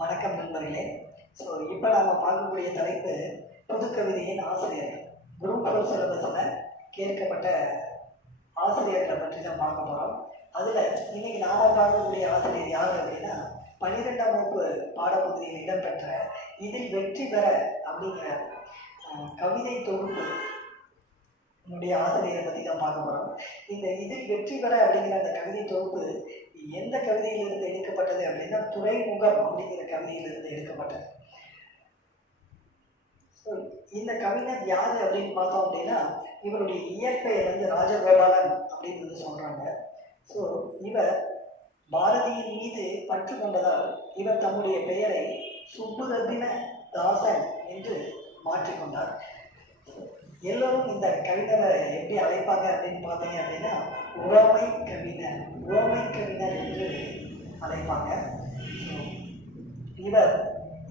வணக்கம் நண்பர்களே. இப்போ நாம் பார்க்கக்கூடிய தலைப்பு புதுக்கவிதையின் ஆசிரியர்கள். குரூப் 4 சிலபஸில் கேட்கப்பட்ட ஆசிரியர்களை பற்றி தான் பார்க்க போகிறோம். அதில் இன்னைக்கு நாம் பார்க்கக்கூடிய ஆசிரியர் யார் அப்படின்னா 12ஆம் வகுப்பு பாடப்பகுதியில் இடம்பெற்ற இதில் வெற்றி பெற அப்படிங்கிற கவிதை தொகுப்பு ஆசிரியரை பற்றி தான் பார்க்க போகிறோம். இந்த இதில் வெற்றி பெற அப்படிங்கிற அந்த கவிதை தொகுப்பு எந்த கவிதையிலிருந்து எடுக்கப்பட்டது அப்படின்னா துறைமுகம் அப்படிங்கிற கவிதையிலிருந்து எடுக்கப்பட்டது. இந்த கவிஞர் யாரு அப்படின்னு பார்த்தோம் அப்படின்னா இவருடைய இயற்பெயர் ராஜகோபாலன் அப்படின்னு சொல்றாங்க. இவர் பாரதியின் மீது பற்று கொண்டதால் இவர் தம்முடைய பெயரை சுப்புரத்தின தாசன் என்று மாற்றிக்கொண்டார். எல்லோரும் இந்த கவிஞரை எப்படி அழைப்பாங்க அப்படின்னு பார்த்தீங்க அப்படின்னா உவமை கவிஞர் என்று அழைப்பாங்க. இவர்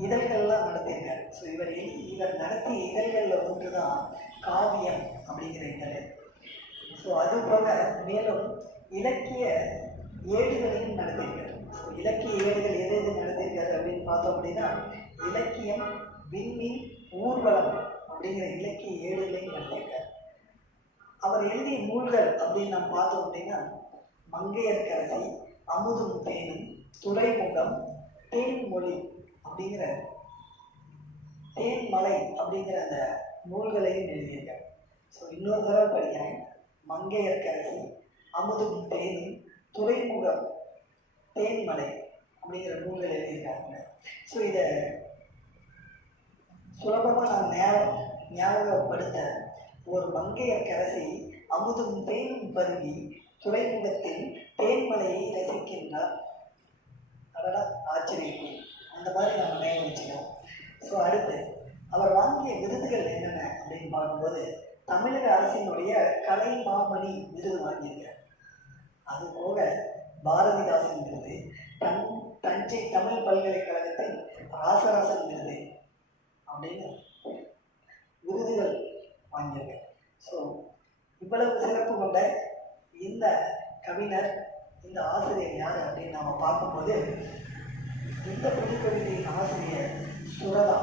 இதழ்கள்லாம் நடத்தியிருக்கார். இவர் நடத்திய இதழ்களில் ஒன்று தான் காவியம் அப்படிங்கிற இதழ். அது போக மேலும் இலக்கிய ஏடுகளையும் நடத்தியிருக்கார். இலக்கிய ஏடுகள் எது எது நடத்தியிருக்காரு அப்படின்னு பார்த்தோம் அப்படின்னா இலக்கியம், விண்மீன், ஊர்வலம் அப்படிங்கிற இலக்கிய ஏடுகளையும் நடத்தியிருக்கார். அவர் எழுதிய நூல்கள் அப்படின்னு நம்ம பார்த்தோம் அப்படின்னா மங்கையர்க்கரசி, அமுதும் தேனும், துறைமுகம், தேன்மொழி அப்படிங்கிற தேன்மலை அப்படிங்கிற அந்த நூல்களையும் எழுதியிருக்கார். இன்னொரு தடவை படிக்கிறேன். மங்கையர்க்கரசி, அமுதும் தேனும், துறைமுகம், தேன்மலை அப்படிங்கிற நூல்கள் எழுதியிருக்காங்க. இதை சுலபமாக நான் ஞாபகப்படுத்த ஒரு மங்கையர்க்கரசி அமுதும் தேனும் பருவி துறைமுகத்தில் தேன்மலையை ரசிக்கின்றார். ஆச்சரியம். அந்த மாதிரி நம்ம நினைவு வச்சுக்கிறோம். அடுத்து அவர் வாங்கிய விருதுகள் என்னென்ன அப்படின்னு பார்க்கும்போது தமிழக அரசினுடைய கலை மாமணி விருது வாங்கியிருக்கார். அது போக பாரதிதாசன் விருது, தஞ்சை தமிழ் பல்கலைக்கழகத்தின் ராசராசன் விருது அப்படின்னு விருதுகள் வாங்கியிருக்கார். இவ்வளவு சிறப்பு கொண்ட இந்த கவிஞர், இந்த ஆசிரியர் யார் அப்படின்னு நாம் பார்க்கும்போது இந்த புதுக்கவிதையின் ஆசிரியர் சுரதா.